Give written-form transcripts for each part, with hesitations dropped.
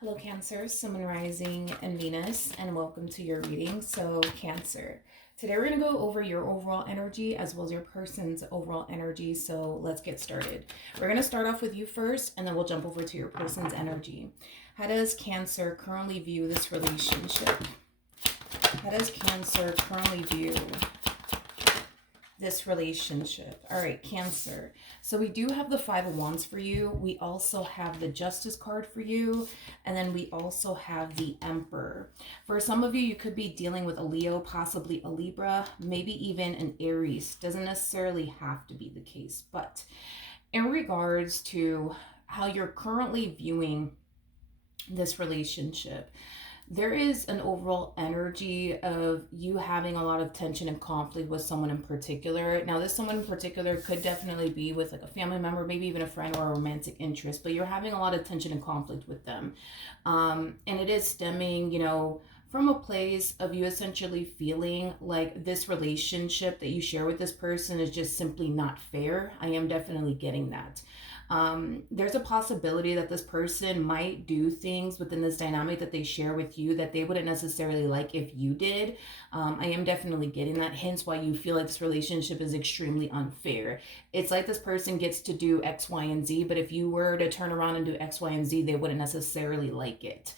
Hello, Cancer, Sun, Moon, Rising, and Venus, and welcome to your reading. So, Cancer, today we're going to go over your overall energy as well as your person's overall energy. So, let's get started. We're going to start off with you first, and then we'll jump over to your person's energy. How does Cancer currently view this relationship? How does Cancer currently view this relationship? All right, Cancer. So we do have the Five of Wands for you. We also have the Justice card for you. And then we also have the Emperor. For some of you, you could be dealing with a Leo, possibly a Libra, maybe even an Aries. Doesn't necessarily have to be the case. But in regards to how you're currently viewing this relationship, there is an overall energy of you having a lot of tension and conflict with someone in particular. Now, this someone in particular could definitely be with like a family member, maybe even a friend or a romantic interest, but you're having a lot of tension and conflict with them. And it is stemming, from a place of you essentially feeling like this relationship that you share with this person is just simply not fair. I am definitely getting that. There's a possibility that this person might do things within this dynamic that they share with you that they wouldn't necessarily like if you did. I am definitely getting that, hence why you feel like this relationship is extremely unfair. It's like this person gets to do X, Y, and Z, but if you were to turn around and do X, Y, and Z, they wouldn't necessarily like it.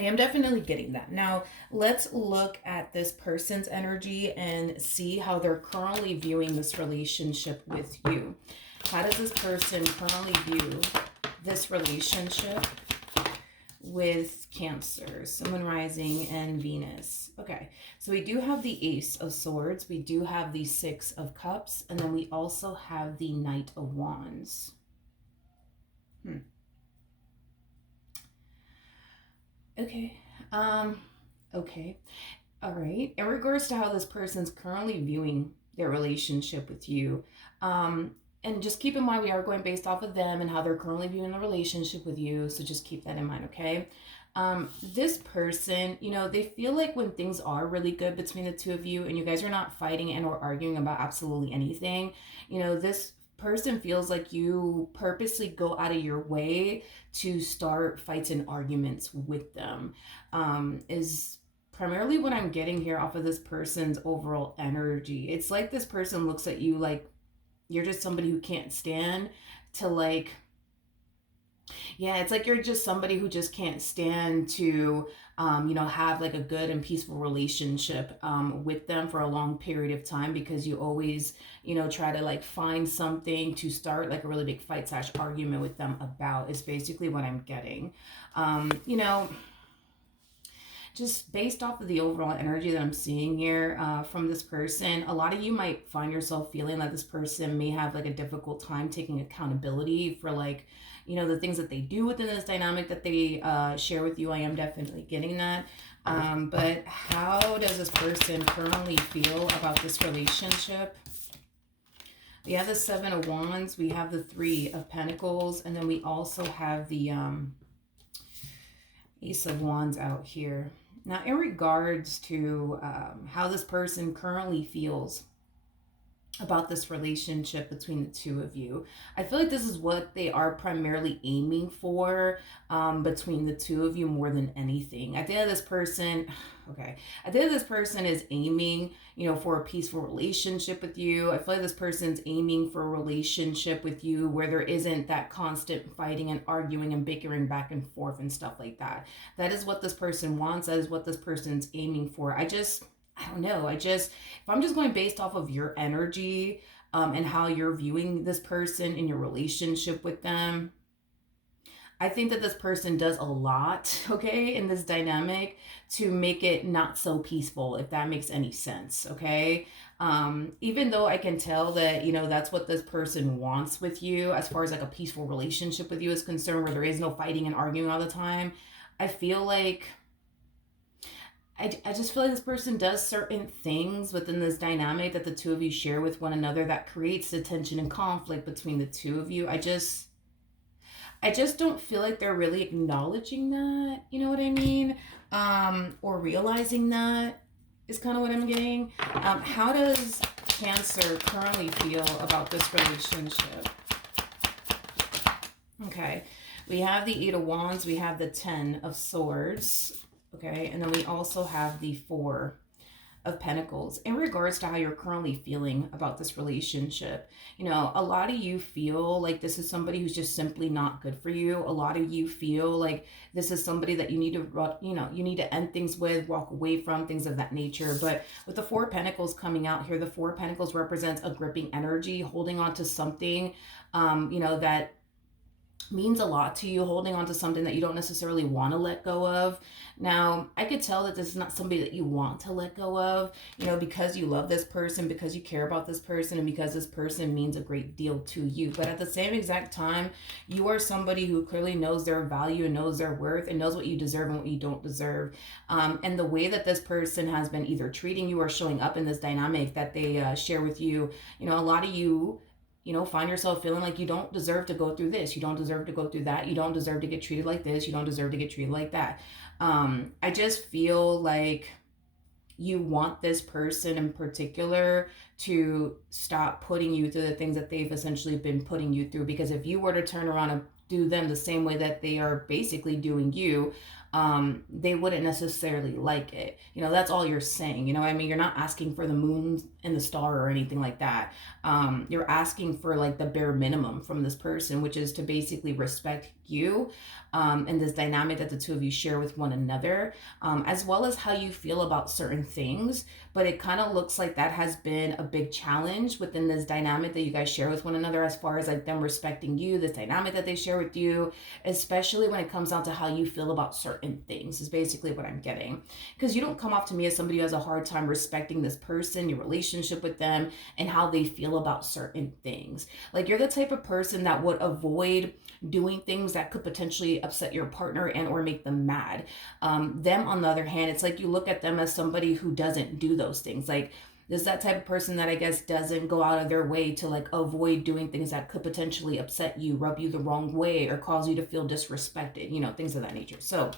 I am definitely getting that. Now, let's look at this person's energy and see how they're currently viewing this relationship with you. How does this person currently view this relationship with Cancer, Sun, Moon, Rising, and Venus? Okay, so we do have the Ace of Swords, we do have the Six of Cups, and then we also have the Knight of Wands. Okay. Okay. All right. In regards to how this person's currently viewing their relationship with you, and just keep in mind we are going based off of them and how they're currently viewing the relationship with you. So just keep that in mind, okay? This person, they feel like when things are really good between the two of you and you guys are not fighting and or arguing about absolutely anything, this person feels like you purposely go out of your way to start fights and arguments with them, is primarily what I'm getting here off of this person's overall energy. It's like this person looks at you like you're just somebody who can't stand to it's like you're just somebody who just can't stand to have like a good and peaceful relationship with them for a long period of time, because you always try to like find something to start like a really big fight slash argument with them about, is basically what I'm getting. Just based off of the overall energy that I'm seeing here from this person, a lot of you might find yourself feeling that this person may have like a difficult time taking accountability for like, the things that they do within this dynamic that they share with you. I am definitely getting that. But how does this person currently feel about this relationship? We have the Seven of Wands, we have the Three of Pentacles, and then we also have the Ace of Wands out here. Now, in regards to how this person currently feels about this relationship between the two of you, I feel like this is what they are primarily aiming for between the two of you more than anything. I think this person, I think this person is aiming, for a peaceful relationship with you. I feel like this person's aiming for a relationship with you where there isn't that constant fighting and arguing and bickering back and forth and stuff like that. That is what this person wants. That is what this person's aiming for. I don't know. If I'm just going based off of your energy and how you're viewing this person in your relationship with them, I think that this person does a lot, okay, in this dynamic to make it not so peaceful, if that makes any sense, okay? Even though I can tell that, that's what this person wants with you as far as like a peaceful relationship with you is concerned, where there is no fighting and arguing all the time, I feel like I just feel like this person does certain things within this dynamic that the two of you share with one another that creates the tension and conflict between the two of you. I just don't feel like they're really acknowledging that, you know what I mean? Or realizing that is kind of what I'm getting. How does Cancer currently feel about this relationship? Okay. We have the Eight of Wands, we have the Ten of Swords, okay? And then we also have the Four of Pentacles. In regards to how you're currently feeling about this relationship, you know, a lot of you feel like this is somebody who's just simply not good for you. A lot of you feel like this is somebody that you need to, you know, you need to end things with, walk away from, things of that nature. But with the Four of Pentacles coming out here, the Four of Pentacles represents a gripping energy, holding on to something, you know, that means a lot to you, holding on to something that you don't necessarily want to let go of. Now, I could tell that this is not somebody that you want to let go of, you know, because you love this person, because you care about this person, and because this person means a great deal to you. But at the same exact time, you are somebody who clearly knows their value and knows their worth and knows what you deserve and what you don't deserve. And the way that this person has been either treating you or showing up in this dynamic that they share with you, you know, a lot of you know, find yourself feeling like you don't deserve to go through this. You don't deserve to go through that. You don't deserve to get treated like this. You don't deserve to get treated like that. I just feel like you want this person in particular to stop putting you through the things that they've essentially been putting you through. Because if you were to turn around and do them the same way that they are basically doing you, they wouldn't necessarily like it. You know, that's all you're saying. You know what I mean? You're not asking for the moon and the star or anything like that. You're asking for like the bare minimum from this person, which is to basically respect you, and this dynamic that the two of you share with one another, as well as how you feel about certain things. But it kind of looks like that has been a big challenge within this dynamic that you guys share with one another, as far as like them respecting you, this dynamic that they share with you, especially when it comes down to how you feel about certain things, is basically what I'm getting. Because you don't come off to me as somebody who has a hard time respecting this person, your relationship with them, and how they feel about certain things. Like, you're the type of person that would avoid doing things that could potentially upset your partner and or make them mad. Them, on the other hand, it's like you look at them as somebody who doesn't do those things. Like, there's that type of person that I guess doesn't go out of their way to like avoid doing things that could potentially upset you, rub you the wrong way, or cause you to feel disrespected, you know, things of that nature. So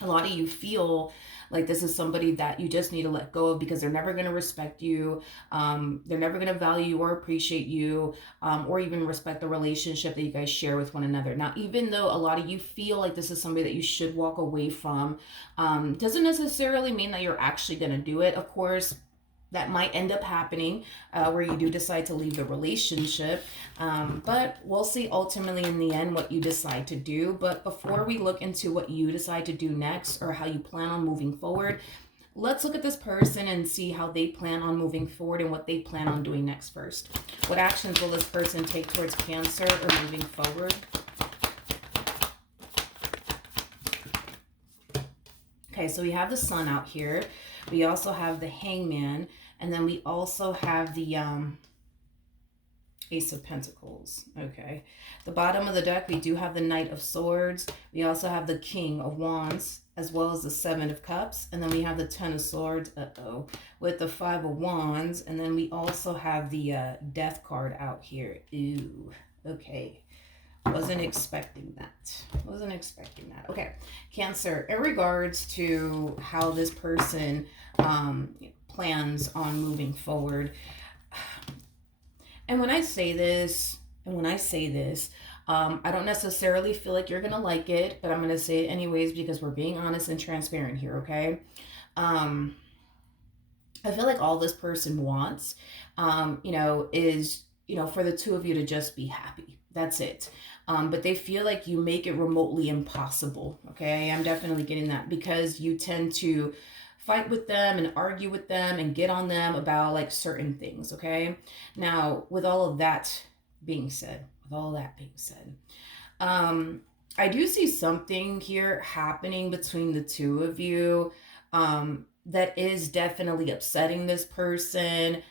a lot of you feel like this is somebody that you just need to let go of, because they're never going to respect you. They're never going to value or appreciate you, or even respect the relationship that you guys share with one another. Now, even though a lot of you feel like this is somebody that you should walk away from, doesn't necessarily mean that you're actually going to do it. Of course, that might end up happening, where you do decide to leave the relationship. But we'll see ultimately in the end what you decide to do. But before we look into what you decide to do next, or how you plan on moving forward, let's look at this person and see how they plan on moving forward and what they plan on doing next first. What actions will this person take towards Cancer or moving forward? Okay, so we have the Sun out here. We also have the Hangman. And then we also have the Ace of Pentacles. Okay. The bottom of the deck, we do have the Knight of Swords. We also have the King of Wands, as well as the Seven of Cups. And then we have the Ten of Swords, with the Five of Wands. And then we also have the Death card out here. Ooh, okay. Wasn't expecting that. Wasn't expecting that. Okay. Cancer, in regards to how this person plans on moving forward. And when I say this, I don't necessarily feel like you're going to like it, but I'm going to say it anyways, because we're being honest and transparent here, okay? I feel like all this person wants, you know, is, you know, for the two of you to just be happy. That's it. But they feel like you make it remotely impossible, okay? I'm definitely getting that, because you tend to fight with them and argue with them and get on them about like certain things, okay? Now, with all of that being said, I do see something here happening between the two of you that is definitely upsetting this person,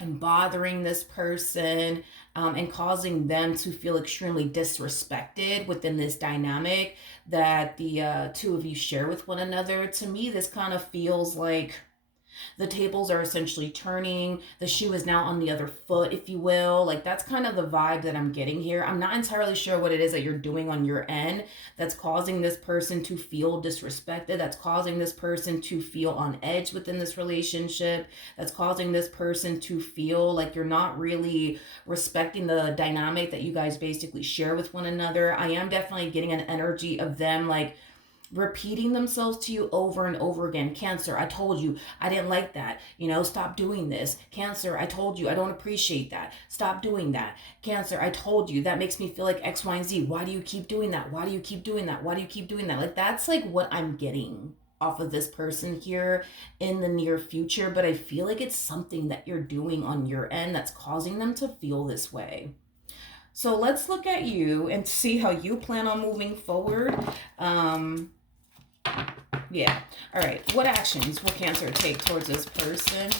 and bothering this person, and causing them to feel extremely disrespected within this dynamic that the two of you share with one another. To me, this kind of feels like The tables are essentially turning. The shoe is now on the other foot, if you will. Like, that's kind of the vibe that I'm getting here. I'm not entirely sure what it is that you're doing on your end that's causing this person to feel disrespected, that's causing this person to feel on edge within this relationship, that's causing this person to feel like you're not really respecting the dynamic that you guys basically share with one another. I am definitely getting an energy of them like repeating themselves to you over and over again. Cancer, I told you I didn't like that. Stop doing this. Cancer, I told you I don't appreciate that. Stop doing that. Cancer, I told you that makes me feel like X, Y, and Z. Why do you keep doing that? Why do you keep doing that? Why do you keep doing that? Like, that's like what I'm getting off of this person here in the near future, but I feel like it's something that you're doing on your end that's causing them to feel this way. So let's look at you and see how you plan on moving forward. Yeah. All right. What actions will Cancer take towards this person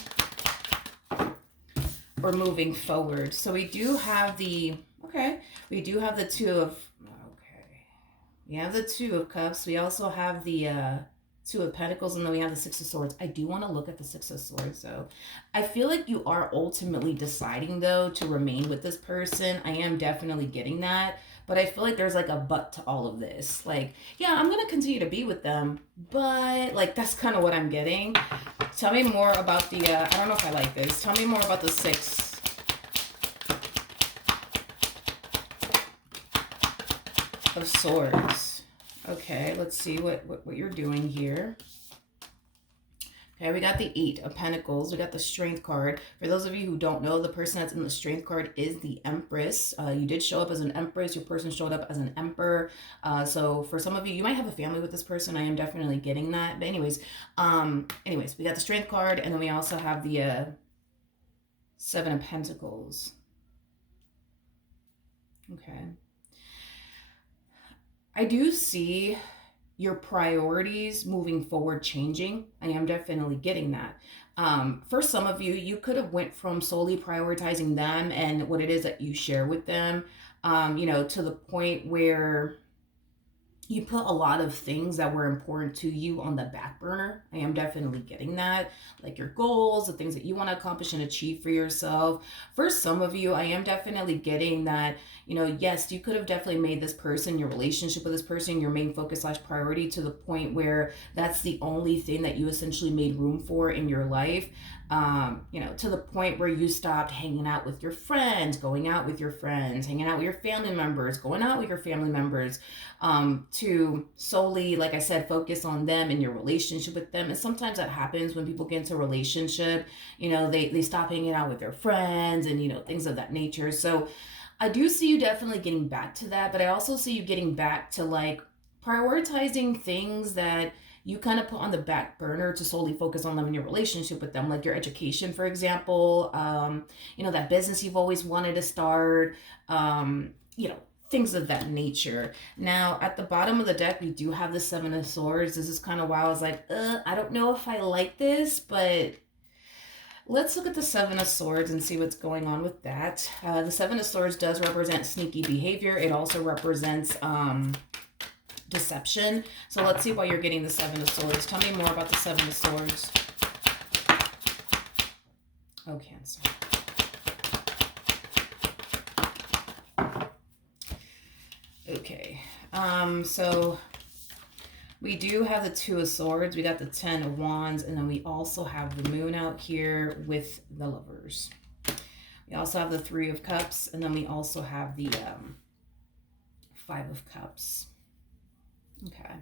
or moving forward? So we do have we do have the we have the Two of Cups. We also have the Two of Pentacles, and then we have the Six of Swords. I do want to look at the Six of Swords, though. I feel like you are ultimately deciding, though, to remain with this person. I am definitely getting that. But I feel like there's like a but to all of this. Like, yeah, I'm going to continue to be with them, but like, that's kind of what I'm getting. Tell me more about the, I don't know if I like this. Tell me more about the Six of Swords. Okay, let's see what you're doing here. Okay, we got the Eight of Pentacles. We got the Strength card. For those of you who don't know, the person that's in the Strength card is the Empress. You did show up as an Empress. Your person showed up as an Emperor. So for some of you, you might have a family with this person. I am definitely getting that. But anyways, we got the Strength card, and then we also have the Seven of Pentacles. Okay. I do see your priorities moving forward changing. I am definitely getting that. For some of you, you could have went from solely prioritizing them and what it is that you share with them, to the point where you put a lot of things that were important to you on the back burner. I am definitely getting that, like your goals, the things that you want to accomplish and achieve for yourself. For some of you, I am definitely getting that, yes, you could have definitely made this person, your relationship with this person, your main focus / priority, to the point where that's the only thing that you essentially made room for in your life. To the point where you stopped hanging out with your friends, going out with your friends, hanging out with your family members, going out with your family members, to solely, like I said, focus on them and your relationship with them. And sometimes that happens when people get into a relationship, they stop hanging out with their friends and, things of that nature. So I do see you definitely getting back to that, but I also see you getting back to like prioritizing things that you kind of put on the back burner to solely focus on them in your relationship with them, like your education, for example, that business you've always wanted to start, things of that nature. Now, at the bottom of the deck, we do have the Seven of Swords. This is kind of why I was like, I don't know if I like this, but let's look at the Seven of Swords and see what's going on with that. The Seven of Swords does represent sneaky behavior. It also represents deception. So let's see why you're getting the Seven of Swords. Tell me more about the Seven of Swords. Oh, Cancer. Okay. So we do have the Two of Swords. We got the Ten of Wands, and then we also have the Moon out here with the Lovers. We also have the Three of Cups, and then we also have the Five of Cups. Okay.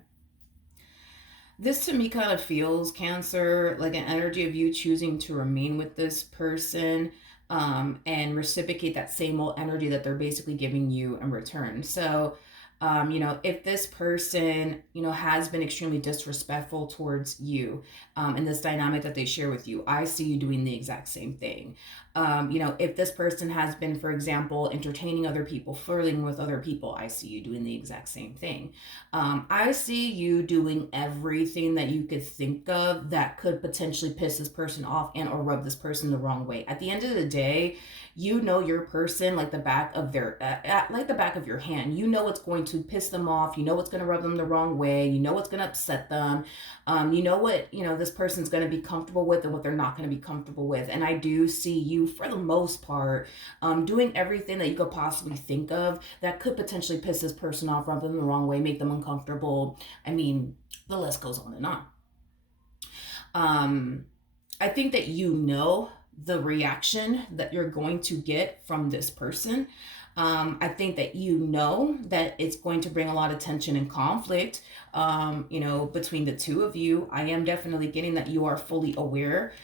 This to me kind of feels, Cancer, like an energy of you choosing to remain with this person and reciprocate that same old energy that they're basically giving you in return. So, if this person, has been extremely disrespectful towards you in this dynamic that they share with you, I see you doing the exact same thing. If this person has been, for example, entertaining other people, flirting with other people, I see you doing the exact same thing. I see you doing everything that you could think of that could potentially piss this person off and or rub this person the wrong way. At the end of the day, you know your person like the back of their like the back of your hand. You know what's going to piss them off. You know what's going to rub them the wrong way. You know what's going to upset them. You know what this person's going to be comfortable with and what they're not going to be comfortable with. And I do see you, for the most part, doing everything that you could possibly think of that could potentially piss this person off, rub them the wrong way, make them uncomfortable. I mean, the list goes on and on. I think that the reaction that you're going to get from this person. I think that that it's going to bring a lot of tension and conflict, between the two of you. I am definitely getting that you are fully aware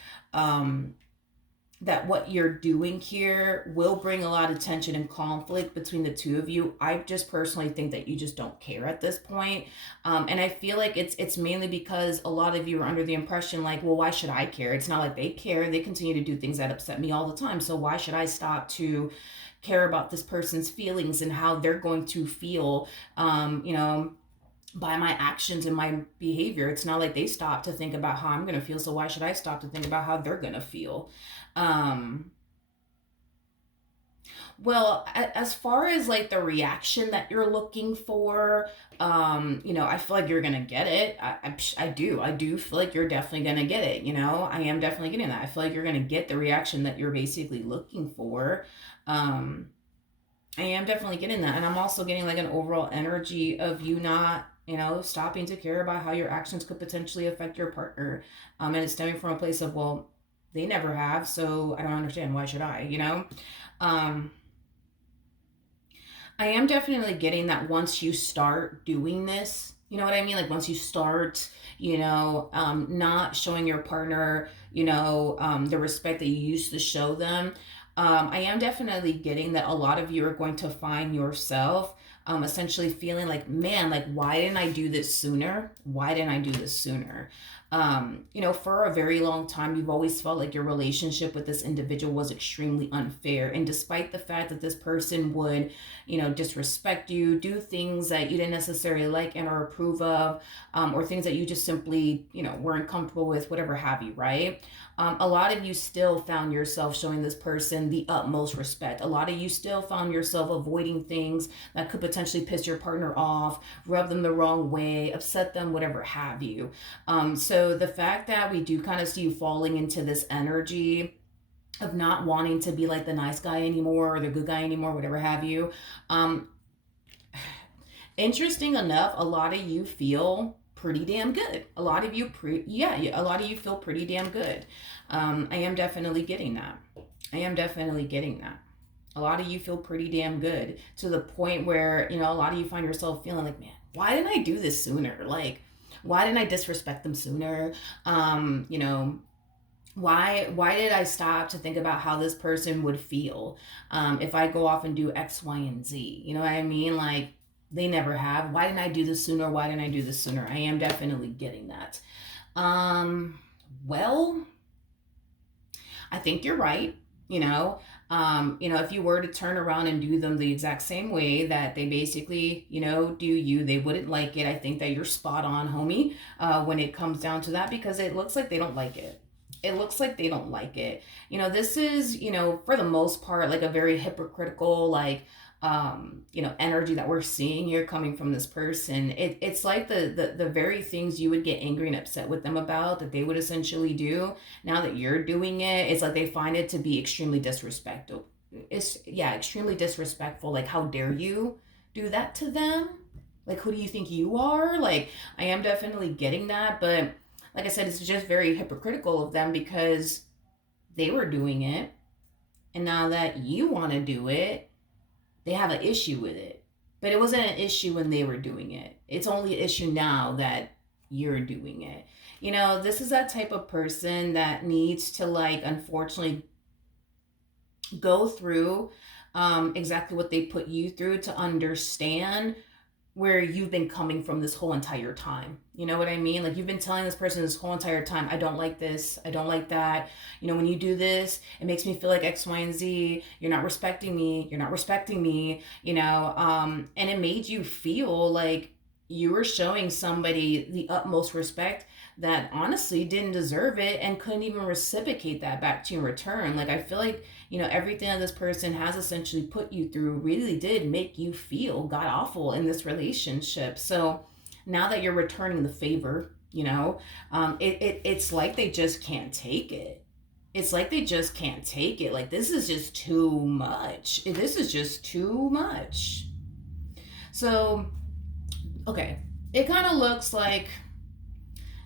that what you're doing here will bring a lot of tension and conflict between the two of you. I just personally think that you just don't care at this point. And I feel like it's mainly because a lot of you are under the impression like, well, why should I care? It's not like they care. They continue to do things that upset me all the time. So why should I stop to care about this person's feelings and how they're going to feel, by my actions and my behavior? It's not like they stop to think about how I'm going to feel. So why should I stop to think about how they're going to feel? Um, well, as far as like the reaction that you're looking for, I feel like you're gonna get it. I do feel like you're definitely gonna get it. I am definitely getting that. I feel like you're gonna get the reaction that you're basically looking for. Um, I am definitely getting that, and I'm also getting like an overall energy of you not, stopping to care about how your actions could potentially affect your partner. And it's stemming from a place of, well, they never have, so I don't understand. Why should I? Um, I am definitely getting that once you start doing this, you know what I mean? Like once you start, not showing your partner, the respect that you used to show them. I am definitely getting that a lot of you are going to find yourself essentially feeling like, man, like, why didn't I do this sooner? Why didn't I do this sooner? For a very long time, you've always felt like your relationship with this individual was extremely unfair. And despite the fact that this person would, disrespect you, do things that you didn't necessarily like and or approve of, or things that you just simply, weren't comfortable with, whatever have you, right? A lot of you still found yourself showing this person the utmost respect. A lot of you still found yourself avoiding things that could potentially piss your partner off, rub them the wrong way, upset them, whatever have you. So the fact that we do kind of see you falling into this energy of not wanting to be like the nice guy anymore or the good guy anymore, whatever have you. Um, Interesting enough, a lot of you feel pretty damn good. A lot of you feel pretty damn good. I am definitely getting that. I am definitely getting that. A lot of you feel pretty damn good to the point where, a lot of you find yourself feeling like, man, why didn't I do this sooner? Like, why didn't I disrespect them sooner? Why did I stop to think about how this person would feel if I go off and do X, Y, and Z? You know what I mean? Like, they never have. Why didn't I do this sooner? Why didn't I do this sooner? I am definitely getting that. Well, I think you're right. If you were to turn around and do them the exact same way that they basically, do you, they wouldn't like it. I think that you're spot on, homie, when it comes down to that, because it looks like they don't like it. It looks like they don't like it. This is, for the most part, like a very hypocritical, like, energy that we're seeing here coming from this person. It's like the very things you would get angry and upset with them about that they would essentially do. Now that you're doing it, it's like they find it to be extremely disrespectful. Extremely disrespectful. Like, how dare you do that to them? Like, who do you think you are? Like, I am definitely getting that, but like I said, it's just very hypocritical of them because they were doing it, and now that you want to do it, they have an issue with it. But it wasn't an issue when they were doing it. It's only an issue now that you're doing it. This is that type of person that needs to, like, unfortunately go through exactly what they put you through to understand where you've been coming from this whole entire time. You know what I mean? Like, you've been telling this person this whole entire time, I don't like this, I don't like that. You know, when you do this, it makes me feel like X, Y, and Z. You're not respecting me. You're not respecting me. You know, and it made you feel like you were showing somebody the utmost respect that honestly didn't deserve it and couldn't even reciprocate that back to you in return. Like, I feel like, you know, everything that this person has essentially put you through really did make you feel god awful in this relationship. So now that you're returning the favor, you know, it's like they just can't take it. It's like they just can't take it. Like, this is just too much. This is just too much. So, okay, it kind of looks like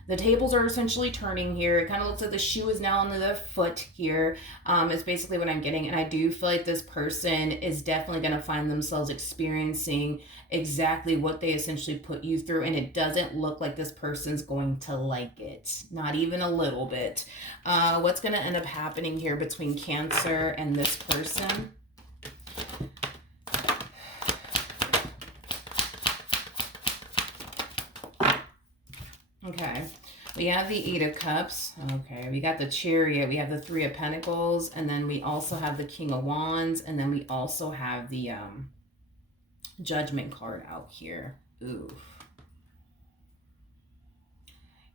the tables are essentially turning here. It kind of looks like the shoe is now on the foot here. Is basically what I'm getting. And I do feel like this person is definitely going to find themselves experiencing exactly what they essentially put you through. And it doesn't look like this person's going to like it. Not even a little bit. What's going to end up happening here between Cancer and this person? Okay, we have the Eight of Cups. Okay, we got the Chariot. We have the Three of Pentacles. And then we also have the King of Wands. And then we also have the Judgment card out here. Ooh.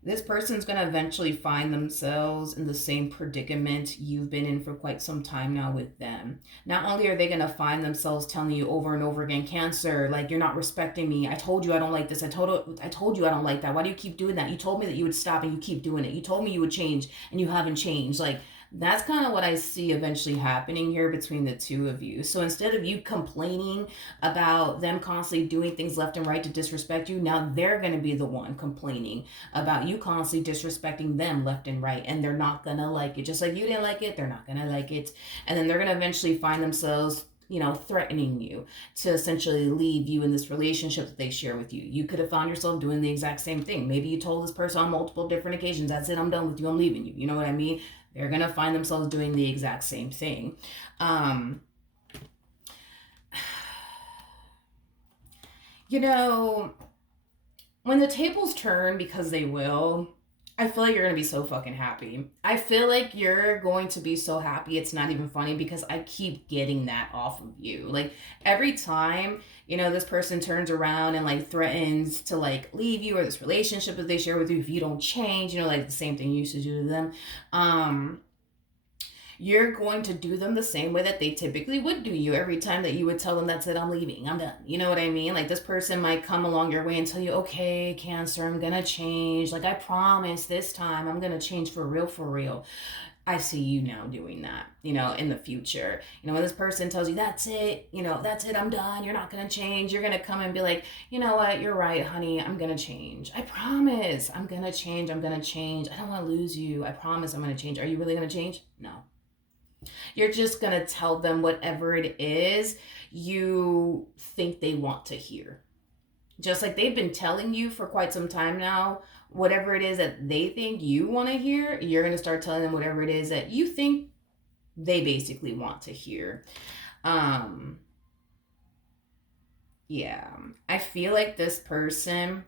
This person's going to eventually find themselves in the same predicament you've been in for quite some time now with them. Not only are they going to find themselves telling you over and over again, Cancer, like, you're not respecting me. I told you I don't like this. I told you I don't like that. Why do you keep doing that? You told me that you would stop and you keep doing it. You told me you would change and you haven't changed. Like, that's kind of what I see eventually happening here between the two of you. So instead of you complaining about them constantly doing things left and right to disrespect you, now they're going to be the one complaining about you constantly disrespecting them left and right. And they're not going to like it. Just like you didn't like it, they're not going to like it. And then they're going to eventually find themselves, you know, threatening you to essentially leave you in this relationship that they share with you. You could have found yourself doing the exact same thing. Maybe you told this person on multiple different occasions, that's it, I'm done with you, I'm leaving you. You know what I mean? They're going to find themselves doing the exact same thing. You know, when the tables turn, because they will, I feel like you're going to be so fucking happy. I feel like you're going to be so happy. It's not even funny because I keep getting that off of you. Like, every time, you know, this person turns around and like threatens to like leave you, or this relationship that they share with you, if you don't change, you know, like the same thing you used to do to them, you're going to do them the same way that they typically would do you every time that you would tell them, that's it, I'm leaving, I'm done. You know what I mean? Like, this person might come along your way and tell you, okay, Cancer, I'm gonna change. Like, I promise this time I'm gonna change for real, for real. I see you now doing that, you know, in the future. You know, when this person tells you, that's it, you know, that's it, I'm done, you're not gonna change, you're gonna come and be like, you know what, you're right, honey, I'm gonna change. I promise, I'm gonna change, I'm gonna change. I don't wanna lose you. I promise I'm gonna change. Are you really gonna change? No. You're just going to tell them whatever it is you think they want to hear. Just like they've been telling you for quite some time now, whatever it is that they think you want to hear, you're going to start telling them whatever it is that you think they basically want to hear. Yeah, I feel like this person,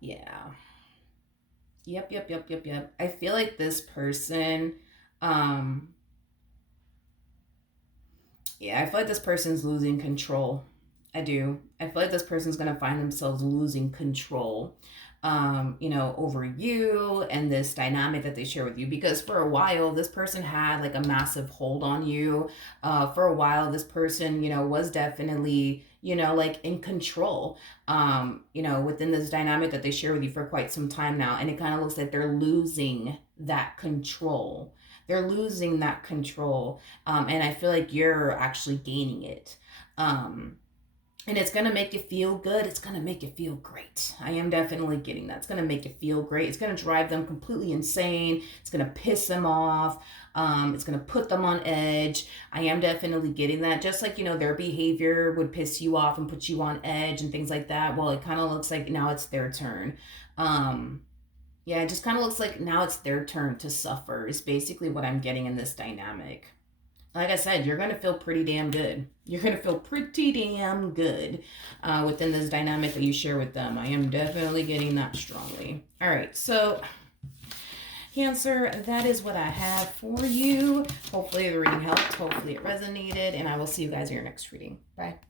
yeah. Yep. I feel like this person, um, yeah, I feel like this person's losing control. I do. I feel like this person's going to find themselves losing control, you know, over you and this dynamic that they share with you. Because for a while, this person had like a massive hold on you. For a while, this person, you know, was definitely, you know, like in control, you know, within this dynamic that they share with you for quite some time now. And it kind of looks like they're losing that control. They're losing that control. And I feel like you're actually gaining it. And it's going to make you feel good. It's going to make you feel great. I am definitely getting that. It's going to make you feel great. It's going to drive them completely insane. It's going to piss them off. It's going to put them on edge. I am definitely getting that. Just like, you know, their behavior would piss you off and put you on edge and things like that. Well, it kind of looks like now it's their turn. Yeah, it just kind of looks like now it's their turn to suffer is basically what I'm getting in this dynamic. like I said, you're going to feel pretty damn good. You're going to feel pretty damn good within this dynamic that you share with them. I am definitely getting that strongly. All right, so Cancer, that is what I have for you. Hopefully the reading helped. Hopefully it resonated. And I will see you guys in your next reading. Bye.